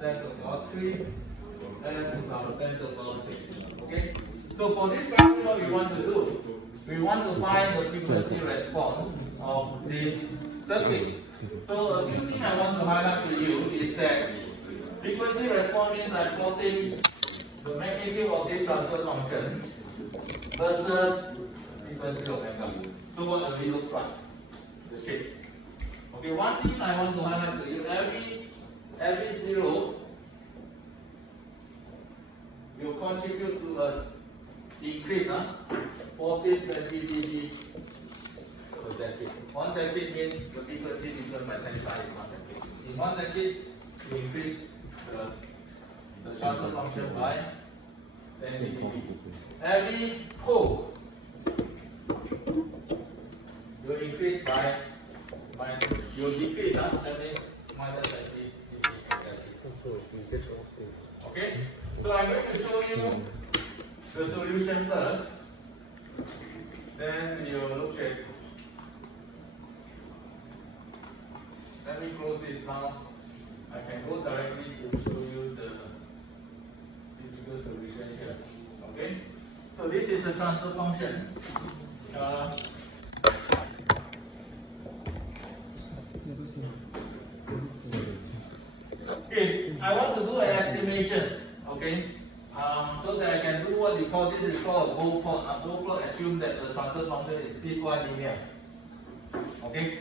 10 to the power 3, s plus 10 to the power 6. Okay? So for this question, what we want to do, we want to find the frequency response of this circuit. So a few things I want to highlight to you is that frequency response means I'm plotting the magnitude of this transfer function versus frequency omega. So what it looks like, the shape. Okay, one thing I want to highlight to you, every zero will contribute to a increase, positive 20 dB per decade. 1 decade means the frequency divided by 25 is 1 decade. In 1 decade, you increase the transfer function by 10 dB. Every pole will increase by minus, you decrease, that means minus 20 dB per decade. Okay? So I'm going to show you the solution first. Then we will look at. Let me close this now. I can go directly to show you the typical solution here. Okay? So this is a transfer function. Okay, I want to do an estimation. Okay? So that I can do what we call, this is called a Bode plot. A Bode plot assumes that the transfer function is piecewise linear. Okay?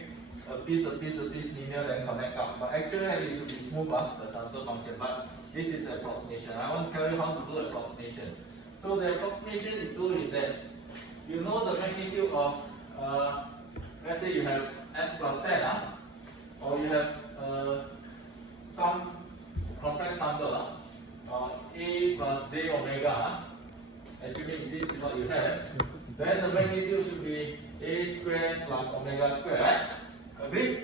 A piece linear, then connect up. But actually it should be smooth, the transfer function. But this is approximation. I want to tell you how to do approximation. So the approximation you do is that you know the magnitude of, let's say you have s plus 10, or you have some complex number, a plus j omega, assuming this is what you have, then the magnitude should be a squared plus omega squared, right? Agree?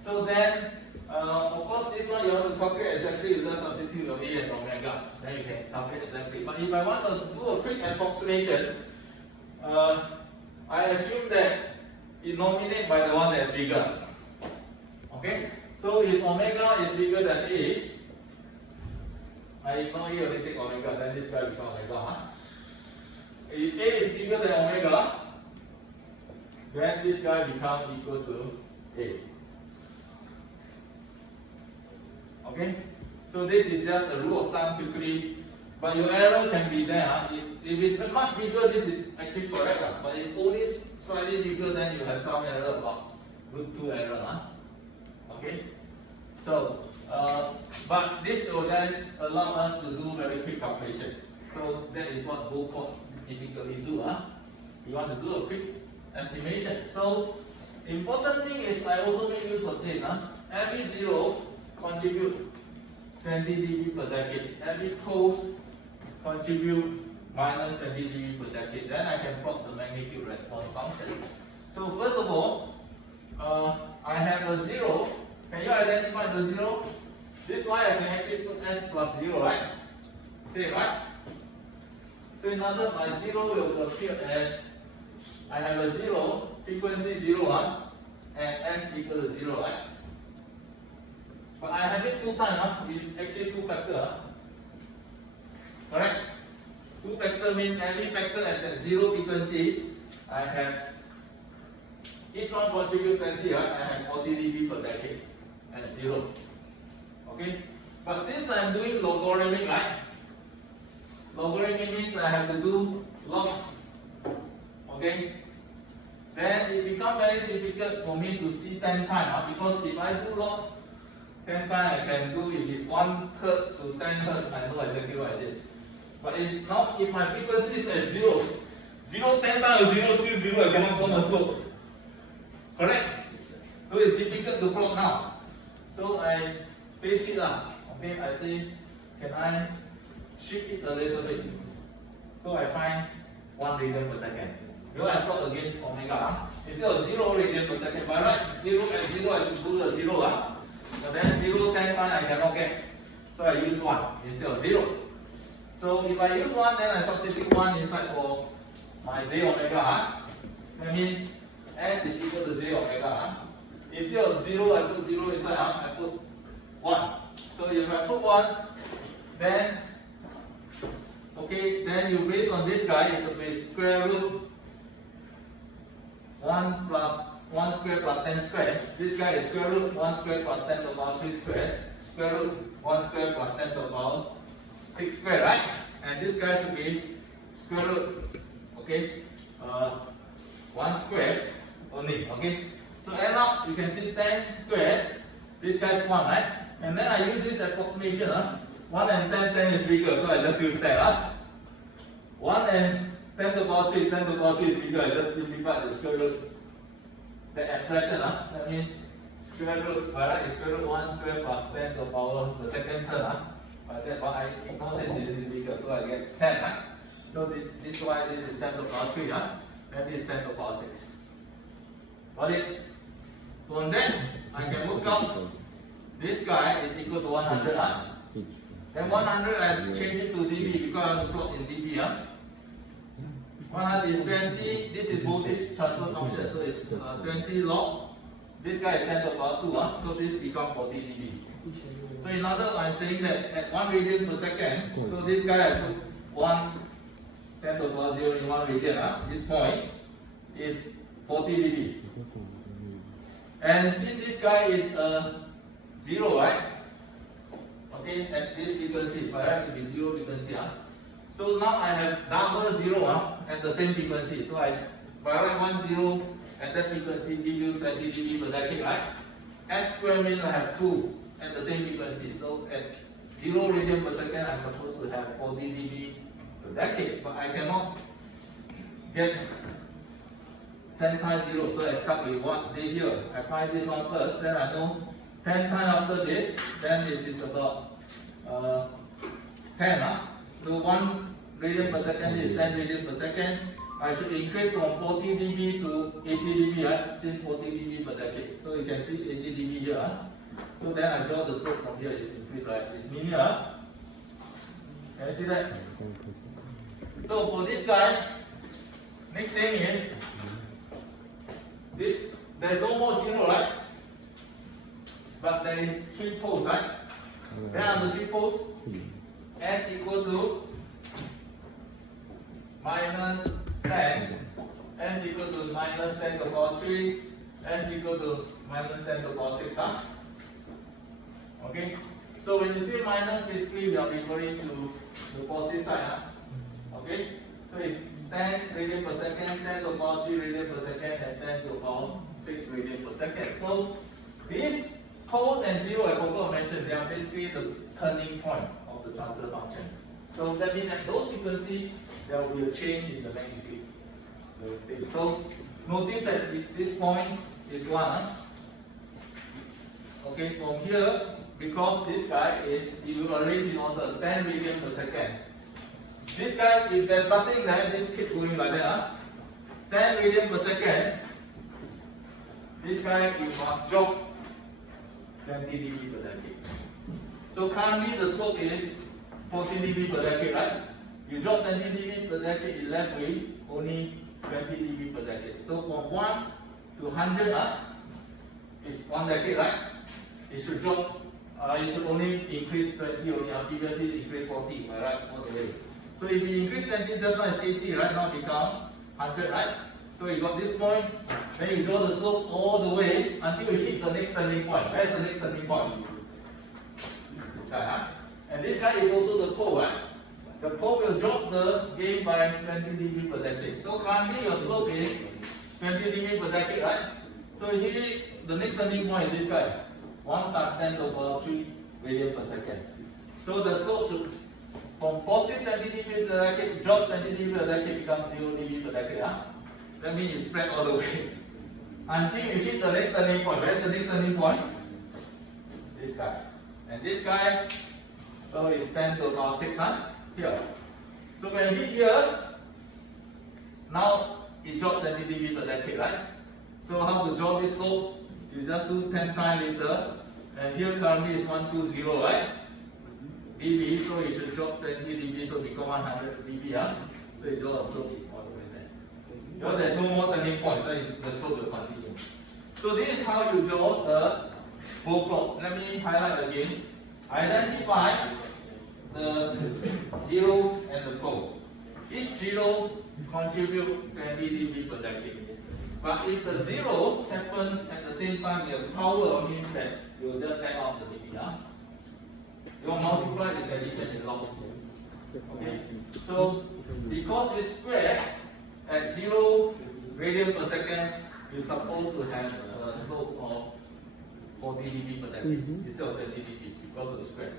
So then, of course, this one you want to calculate exactly, you just substitute of a and omega, then you can calculate exactly. But if I want to do a quick approximation, I assume that it nominates by the one that's bigger. Okay? So if omega is bigger than a, I ignore a, only take omega, then this guy becomes omega. If a is bigger than omega, then this guy becomes equal to a. Okay? So this is just a rule of thumb quickly, but your error can be there. If it's much bigger, this is actually correct, but it's only slightly bigger, then you have some error about root 2 error. Okay? So, but this will then allow us to do very quick calculation. So that is what Bode plot typically do. We want to do a quick estimation. So important thing is I also make use of this. Every zero contribute 20 dB per decade. Every pole contribute minus 20 dB per decade. Then I can plot the magnitude response function. So first of all, I have a zero. Can you identify the zero? This one I can actually put s plus 0, right? Same, right? So in other words, my zero will appear as, I have a zero, frequency 0, and s equal to 0, right? But I have it 2 times, it's actually 2 factor. Correct? 2 factor means every factor at that 0 frequency, I have, each one contribute 20, right? I have 40 dB per decade at 0. Okay? But since I am doing logarithmic, right? Logarithmic means I have to do log. Okay? Then it becomes very difficult for me to see 10 times, because if I do log 10 times, I can do, if it's 1 Hz to 10 Hz, I know exactly what it is. But it's not, if my frequency is at 0, 0 10 times 0 still 0, I cannot form a slope. Correct? So it's difficult to plot now. So I page it up. Okay, I say, can I shift it a little bit? So I find 1 radian per second. You know, I plot against omega. Instead of 0 radian per second, by right, 0 and 0, I should do the 0. But then 0 10 times I cannot get. So I use 1 instead of 0. So if I use 1, then I substitute 1 inside for my j omega. That means s is equal to j omega. Instead of 0, I put 0 inside, I put 1. So if I put 1, then okay, then you base on this guy, it will be square root 1 plus 1 square plus 10 square. This guy is square root 1 square plus 10 to the power 3 square. Square root 1 square plus 10 to the power 6 square, right? And this guy should be square root, okay, 1 square only, okay? So end up, you can see 10 square, this guy is 1, right? And then I use this approximation, 1 and 10, 10 is bigger, so I just use 10, 1 and 10 to the power 3, 10 to the power 3 is bigger, I just simplify the square root. The expression, that means square root, right, is square root 1 square plus 10 to the power, the second term, but I ignore this, it is bigger, so I get 10, right? So this is why this is 10 to the power 3, and this is 10 to the power 6. Got it? From then, I can work out this guy is equal to 100, Then 100, I change it to dB because I want to plot in dB, 100 is 20, this is voltage transfer function, so it's 20 log. This guy is 10 to the power 2, so this becomes 40 dB. So in other words, I'm saying that at 1 radian per second, so this guy I put 1 10 to the power 0 in 1 radian, this point is 40 dB. And since this guy is 0, right? Okay, at this frequency, perhaps it should be 0 frequency. So now I have double 0 at the same frequency. So I write 1 0 at that frequency, give you 20 dB per decade, right? S square means I have 2 at the same frequency. So at 0 radian per second, I'm supposed to have 40 dB per decade. But I cannot get 10 times 0, so I start with what this here. I find this one first, then I know 10 times after this, then this is about 10. So 1 radian per second is 10 radian per second. I should increase from 40 dB to 80 dB, right? Since 40 dB per decade. So you can see 80 dB here. So then I draw the slope from here, it's increased, right? It's linear. Can you see that? So for this guy, next thing is this, there's no more 0, right? But there is 3 poles, right? Then on the 3 poles, S equal to minus 10, S equal to minus 10 to the power 3, S equal to minus 10 to the power 6, Okay? So when you say minus, basically we are referring to the positive side, Okay? So it's 10 radian per second, 10 to the power 3 radian per second, and 10 to the power 6 radian per second. So these poles and 0, I forgot to mention, they are basically the turning point of the transfer function. So that means at those frequencies, there will be a change in the magnitude. So notice that this point is 1. Okay, from here, because this guy is, you arrange in order 10 radian per second. This guy, if there's nothing there, just keep going like that. 10 radian per second. This guy, you must drop 20 dB per decade. So currently the slope is 40 dB per decade, right? You drop 20 dB per decade, you left with only 20 dB per decade. So from 1 to 100 is 1 decade, right? It should drop, it should only increase 20 only. Previously it increased 40, right? All the way. So if you increase 20, just now it's 80, right? Now become 100, right? So you got this point, then you draw the slope all the way until you hit the next turning point. Where's the next turning point? This guy, And this guy is also the pole, right? The pole will drop the gain by 20 dB per decade. So currently your slope is 20 dB per decade, right? So here, the next turning point is this guy. 1 times 10 to the power 3 radian per second. So the slope should, from positive 20 dB per decade, drop 20 dB per decade, becomes 0 dB per decade. That means it's spread all the way. Until you hit the next turning point. Where's the next turning point? This guy. And this guy, so it's 10 to the power 6, here. So when you hit here, now it dropped 20 dB per decade, right? So how to draw this slope? You just do 10 times later. And here currently is 120, right? dB, so it should drop 20 dB, so become 100 dB, So you draw a slope all the way there. Because there's no more turning point, so the slope will continue. So this is how you draw the whole plot. Let me highlight again. Identify the zero and the pole. Each zero contribute 20 dB per decade. But if the zero happens at the same time, the power means that you just add on the dB. Your multiply this addition is log. Okay? So because it's square at 0 radian per second, you're supposed to have a slope of 40 dB per decade instead of 20 dB because of the square.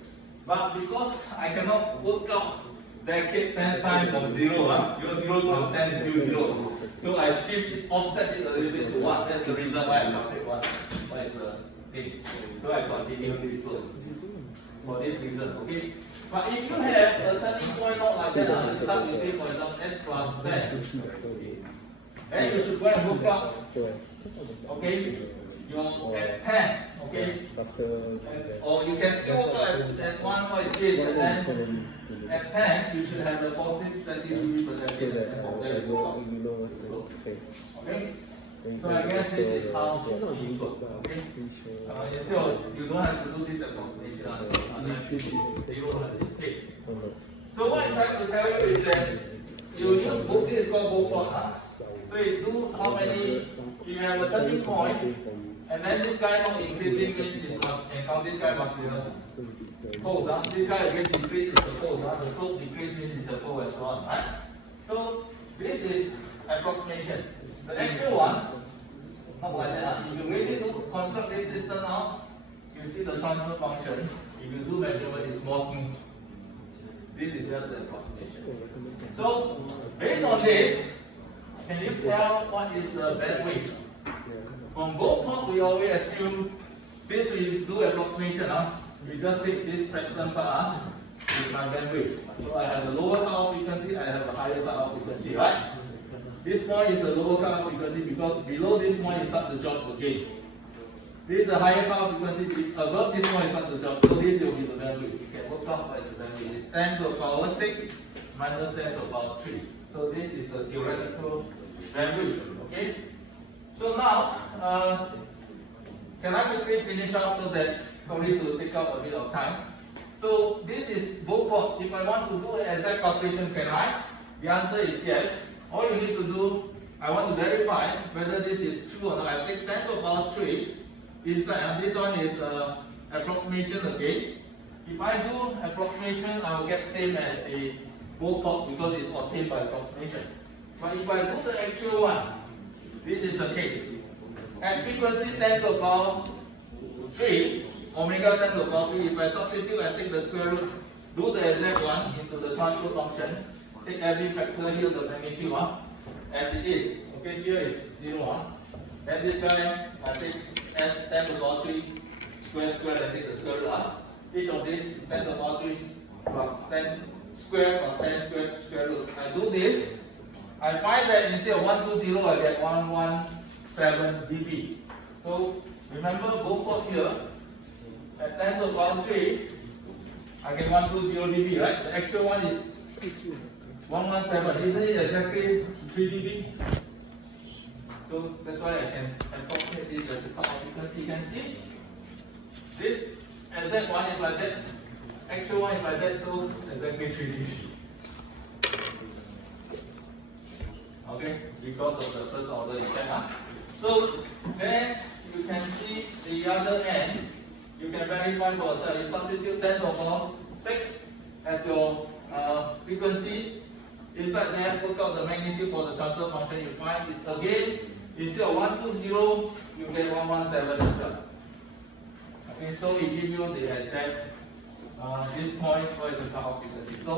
But because I cannot work out decade 10 times from 0, 0 to 10 is still 0. So I shift it, offset it a little bit to 1. That's the reason why I counted 1. What is the thing? So I continue this slope. For this reason, okay? But if you have a turning point not like that, let's start with say for example S plus 10. Then you should go and work out, okay? You're at 10, okay? Or you can still work out at 1 point this, and then at 10 you should have the positive 20 dB per decade, and from there you work out the slope. Okay? So I guess this is how you work, okay? Instead of, you don't have to do this approximation, zero in this case. So what I'm trying to tell you is that you use both, this is called both plot. So you do how many, you have a turning point, and then this guy not increasing means it must encounter this guy must be a pole. This guy again decrease is a pole. The slope decrease means it's a pole and so on. Right? So this is approximation. The actual one, not like that. If you really do construct this system now, you see the transfer function. If you do measurement, it's more smooth. This is just an approximation. So based on this, can you tell what is the bandwidth? From both talk, we always assume, since we do approximation, we just take this pattern part with my bandwidth. So I have a lower cutoff frequency, I have a higher cutoff frequency, right? This point is a lower cutoff frequency because below this point you start to drop the gain. This is a higher cutoff frequency, above this point you start to drop, so this will be the bandwidth. You can work out what is the bandwidth. It's 10 to the power 6 minus 10 to the power 3. So this is the theoretical bandwidth, okay? So now, can I quickly finish up so that, sorry to take up a bit of time. So this is both plot. If I want to do an exact calculation, can I? The answer is yes. All you need to do, I want to verify whether this is true or not. I take 10 to the power 3 inside, and this one is approximation again. If I do approximation, I will get same as the both plot because it's obtained by approximation. But if I do the actual one, this is the case. At frequency 10 to the power 3, omega 10 to the power 3, if I substitute and take the square root, do the exact one into the transfer function, take every factor here, the magnitude as it is. Okay, here is 0. Then this guy, I take S 10 to the power 3, square, and take the square root. Each of these 10 to the power 3 plus 10 square plus 10 square root. I do this. I find that instead of 120, I get 117 dB. So remember both plot here, at 10 to the power 3, I get 120 dB, right? The actual one is 117. Isn't it exactly 3 dB? So that's why I can approximate this as a cutoff because you can see this exact one is like that, actual one is like that, so exactly 3 dB. Okay, because of the first order effect. So then you can see the other end, you can verify for yourself. You substitute 10 to the power 6 as your frequency. Inside there, work out the magnitude for the transfer function. You find is again, instead of 120, you get 117 as well. Okay, so we give you the exact this point for the cutoff frequency. So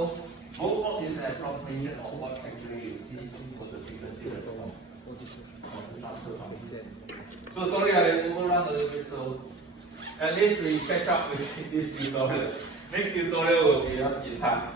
both is an approximation of what actually you see for the frequency response of the transfer function. So sorry I overrun a little bit, so at least we catch up with this tutorial. Next tutorial will be just in time.